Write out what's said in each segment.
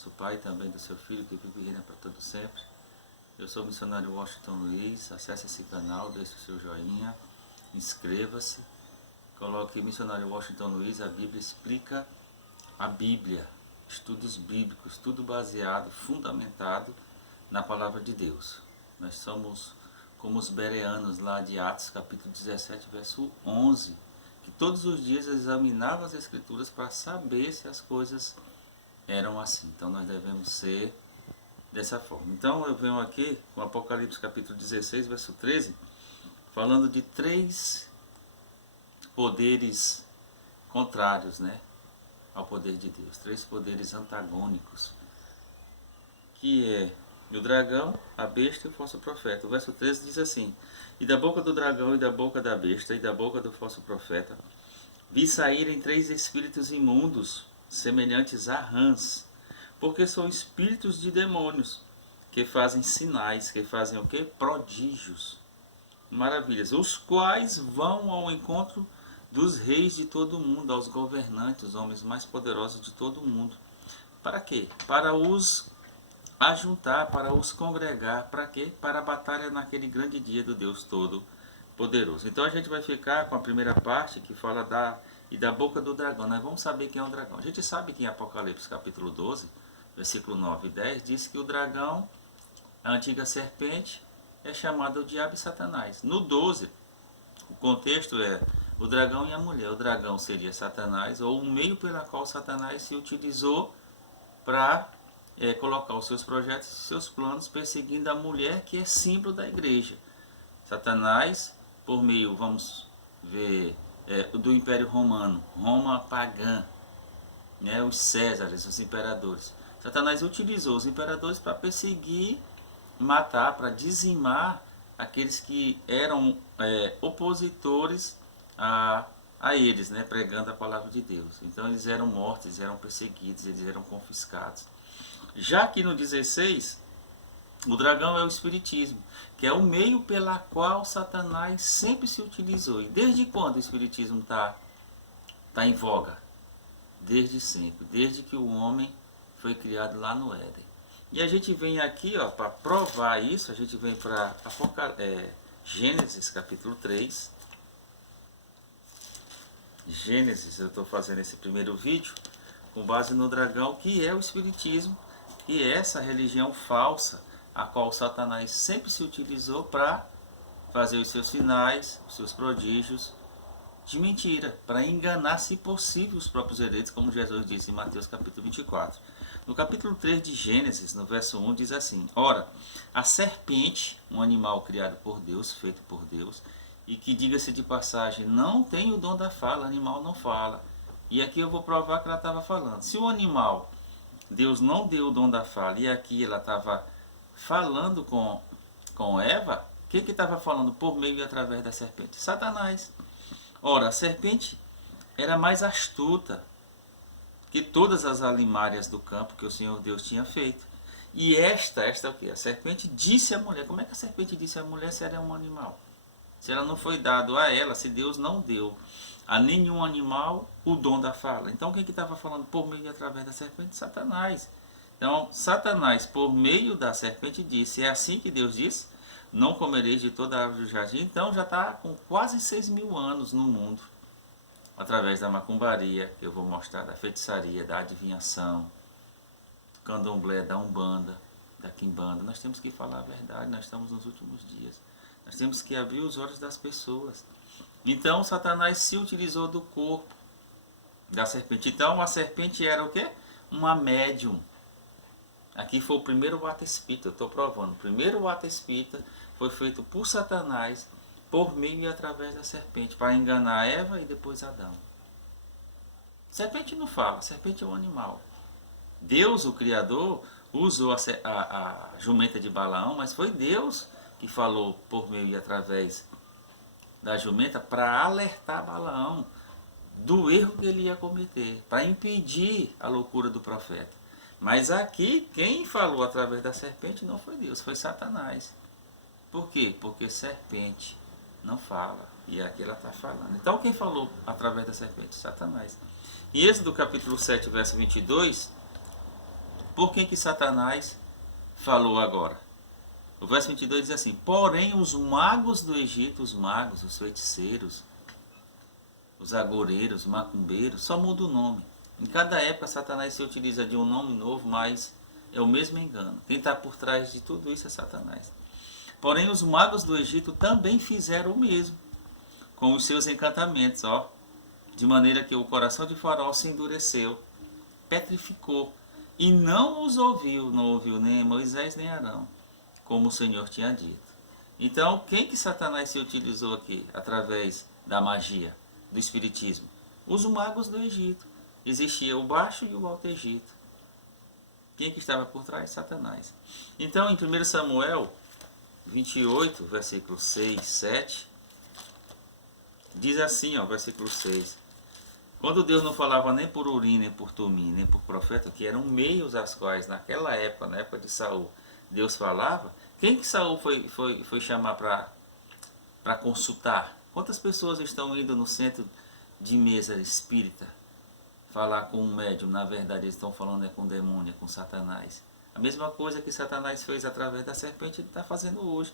nosso Pai e também do seu Filho, que vive e reina para todo sempre. Eu sou o missionário Washington Luiz. Acesse esse canal, deixe o seu joinha, inscreva-se, coloque missionário Washington Luiz, a Bíblia explica a Bíblia, estudos bíblicos, tudo baseado, fundamentado na palavra de Deus. Nós somos como os bereanos lá de Atos, capítulo 17, verso 11, que todos os dias examinavam as Escrituras para saber se as coisas eram assim. Então nós devemos ser dessa forma. Então eu venho aqui com Apocalipse capítulo 16, verso 13, falando de três poderes contrários, ao poder de Deus. Três poderes antagônicos, que é o dragão, a besta e o falso profeta. O verso 13 diz assim: e da boca do dragão e da boca da besta e da boca do falso profeta vi saírem três espíritos imundos, semelhantes a rãs, porque são espíritos de demônios, que fazem sinais, que fazem o quê? Prodígios, maravilhas, os quais vão ao encontro dos reis de todo o mundo, aos governantes, os homens mais poderosos de todo o mundo. Para quê? Para os ajuntar, para os congregar. Para quê? Para a batalha naquele grande dia do Deus Todo-Poderoso. Então a gente vai ficar com a primeira parte, que fala da boca do dragão. Nós vamos saber quem é o dragão. A gente sabe que em Apocalipse capítulo 12, versículo 9 e 10, diz que o dragão, a antiga serpente, é chamado o diabo e Satanás. No 12, o contexto é o dragão e a mulher. O dragão seria Satanás, ou o meio pela qual Satanás se utilizou para colocar os seus projetos e seus planos, perseguindo a mulher, que é símbolo da igreja. Satanás, por meio, vamos ver, do Império Romano, Roma pagã, os Césares, os imperadores. Satanás utilizou os imperadores para perseguir, matar, para dizimar aqueles que eram opositores a eles, pregando a palavra de Deus. Então eles eram mortos, eles eram perseguidos, eles eram confiscados. Já que no 16, o dragão é o espiritismo, que é o meio pela qual Satanás sempre se utilizou. E desde quando o espiritismo está em voga? Desde sempre, desde que o homem foi criado lá no Éden. E a gente vem aqui, para provar isso, a gente vem para Gênesis capítulo 3. Gênesis, eu estou fazendo esse primeiro vídeo com base no dragão, que é o espiritismo, que é essa religião falsa, a qual Satanás sempre se utilizou para fazer os seus sinais, os seus prodígios de mentira, para enganar, se possível, os próprios eleitos, como Jesus disse em Mateus capítulo 24. No capítulo 3 de Gênesis, no verso 1, diz assim: ora, a serpente, um animal criado por Deus, feito por Deus, e que, diga-se de passagem, não tem o dom da fala, animal não fala. E aqui eu vou provar que ela estava falando. Se o animal, Deus não deu o dom da fala, e aqui ela estava falando com Eva, o que estava falando por meio e através da serpente? Satanás. Ora, a serpente era mais astuta que todas as alimárias do campo que o Senhor Deus tinha feito. E esta é o que? A serpente disse à mulher. Como é que a serpente disse à mulher se ela é um animal? Se ela não foi dado a ela, se Deus não deu a nenhum animal o dom da fala. Então quem que estava falando por meio e através da serpente? Satanás. Então Satanás, por meio da serpente, disse: é assim que Deus disse, não comereis de toda a árvore do jardim. Então já está com quase 6.000 anos no mundo, através da macumbaria, que eu vou mostrar, da feitiçaria, da adivinhação, do candomblé, da umbanda, da quimbanda. Nós temos que falar a verdade, nós estamos nos últimos dias. Nós temos que abrir os olhos das pessoas. Então Satanás se utilizou do corpo da serpente. Então a serpente era o quê? Uma médium. Aqui foi o primeiro ato espírita, eu estou provando. O primeiro ato espírita foi feito por Satanás, por meio e através da serpente, para enganar Eva e depois Adão. Serpente não fala, serpente é um animal. Deus, o Criador, usou a jumenta de Balaão, mas foi Deus que falou por meio e através da jumenta para alertar Balaão do erro que ele ia cometer, para impedir a loucura do profeta. Mas aqui, quem falou através da serpente não foi Deus, foi Satanás. Por quê? Porque serpente não fala, e aqui ela está falando. Então quem falou através da serpente? Satanás. Em Êxodo capítulo 7, verso 22, Por quem que Satanás falou agora? O verso 22 diz assim: porém os magos do Egito, os magos, os feiticeiros, os agoureiros, macumbeiros, só muda o nome. Em cada época Satanás se utiliza de um nome novo, mas é o mesmo engano. Quem está por trás de tudo isso é Satanás. Porém os magos do Egito também fizeram o mesmo, com os seus encantamentos, ó, de maneira que o coração de Faraó se endureceu, petrificou, e não os ouviu, não ouviu nem Moisés nem Arão, como o Senhor tinha dito. Então, quem que Satanás se utilizou aqui, através da magia, do espiritismo? Os magos do Egito. Existia o Baixo e o Alto Egito. Quem que estava por trás? Satanás. Então, em 1 Samuel 28, versículo 6, 7, diz assim, ó, versículo 6. Quando Deus não falava nem por Urim, nem por Tumim, nem por profeta, que eram meios às quais, naquela época, na época de Saul, Deus falava, quem que Saul foi chamar para consultar? Quantas pessoas estão indo no centro de mesa espírita falar com um médium? Na verdade, eles estão falando com o demônio, com Satanás. A mesma coisa que Satanás fez através da serpente, ele está fazendo hoje.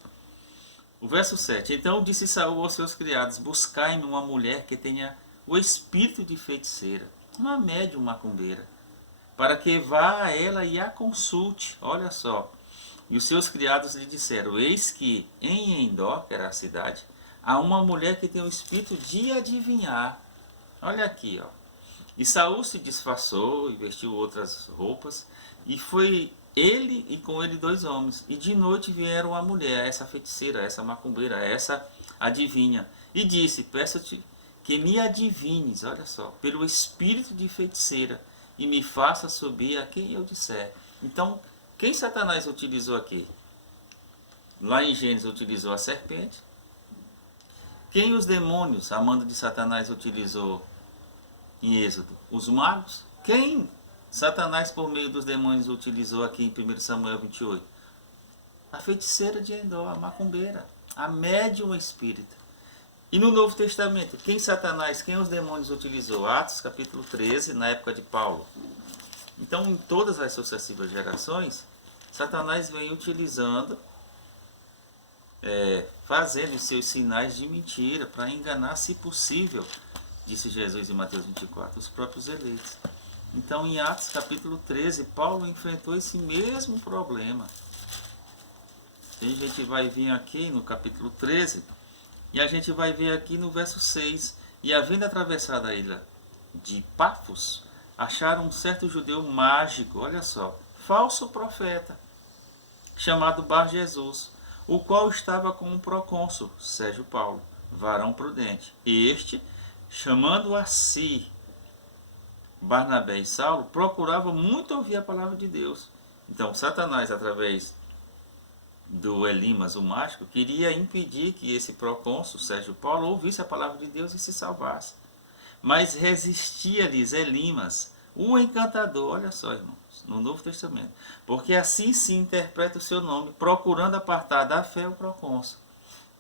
O verso 7. Então disse Saul aos seus criados: buscai-me uma mulher que tenha o espírito de feiticeira, uma médium macumbeira, para que vá a ela e a consulte. Olha só. E os seus criados lhe disseram: eis que em Endor, que era a cidade, há uma mulher que tem o espírito de adivinhar. Olha aqui, ó. E Saul se disfarçou e vestiu outras roupas, e foi ele e com ele 2 homens. E de noite vieram a mulher, essa feiticeira, essa macumbeira, essa adivinha, e disse: peço-te que me adivines, olha só, pelo espírito de feiticeira, e me faça subir a quem eu disser. Então, quem Satanás utilizou aqui? Lá em Gênesis utilizou a serpente. Quem os demônios, a mando de Satanás, utilizou em Êxodo? Os magos. Quem Satanás, por meio dos demônios, utilizou aqui em 1 Samuel 28? A feiticeira de Endor, a macumbeira, a médium espírita. E no Novo Testamento, quem Satanás, quem os demônios utilizou? Atos capítulo 13, na época de Paulo. Então, em todas as sucessivas gerações, Satanás vem utilizando, fazendo os seus sinais de mentira para enganar, se possível, disse Jesus em Mateus 24, os próprios eleitos. Então, em Atos capítulo 13, Paulo enfrentou esse mesmo problema. E a gente vai vir aqui no capítulo 13, e a gente vai ver aqui no verso 6, e havendo atravessado a ilha de Pafos, acharam um certo judeu mágico, olha só, falso profeta, chamado Bar Jesus, o qual estava com o procônsul, Sérgio Paulo, varão prudente. E este, chamando a si Barnabé e Saulo, procurava muito ouvir a palavra de Deus. Então, Satanás, através do Elimas, o mágico, queria impedir que esse procônsul, Sérgio Paulo, ouvisse a palavra de Deus e se salvasse. Mas resistia-lhes Elimas, o encantador, olha só, irmãos, no Novo Testamento, porque assim se interpreta o seu nome, procurando apartar da fé o procônsul.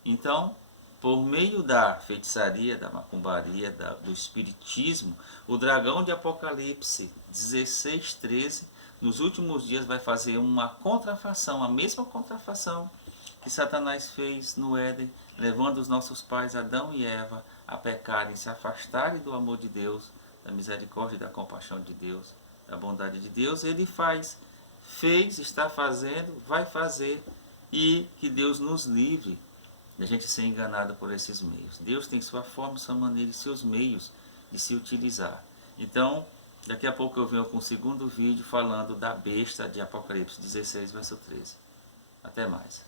Então, por meio da feitiçaria, da macumbaria, do espiritismo, o dragão de Apocalipse 16:13, nos últimos dias vai fazer uma contrafação, a mesma contrafação que Satanás fez no Éden, levando os nossos pais Adão e Eva a pecarem, se afastarem do amor de Deus, da misericórdia e da compaixão de Deus, da bondade de Deus. Ele fez, está fazendo, vai fazer, e que Deus nos livre de a gente ser enganado por esses meios. Deus tem sua forma, sua maneira e seus meios de se utilizar. Então, daqui a pouco eu venho com o segundo vídeo falando da besta de Apocalipse 16, verso 13. Até mais.